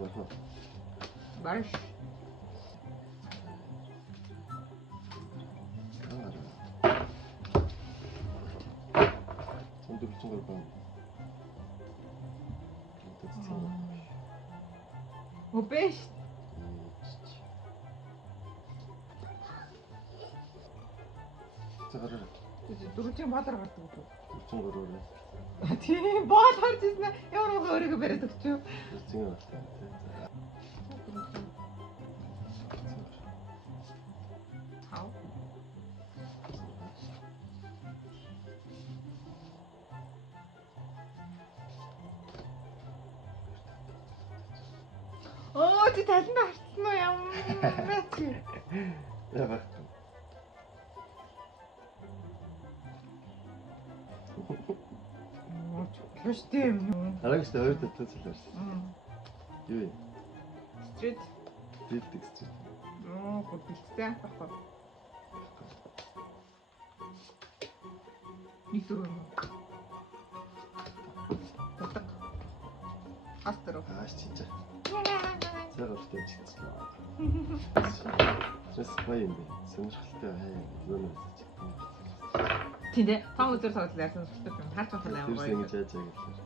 барах. Барш. Сондөрлцөн гол. Өбэш. Цагаараа. Дөрвөн боолоор гардаг үү? Дөрвөн гороо. Тийм боол харж ирсэн. Ямар өөрийгөө бариад өгчөө. Дөрвөн байна. Хав. Оо чи талд нь харсан уу ямар чи? Яа. Биш тийм юм. Арагч хоёр татсан. Юу вэ? Стрит. Дилдэгч. Оо гүтэлцээ байхгүй. Нэг дөрөв юм. Татаг. Астро. Ааш чичээ. Зэрэг өвчтөж. Тэс баян бэ. Сонирхолтой хай. Зүүн. Тийм дээ. Том үзэр тоглолт байсан сонирхолтой юм. Харж байгаа юм Тэр ингэж яаж яагаад.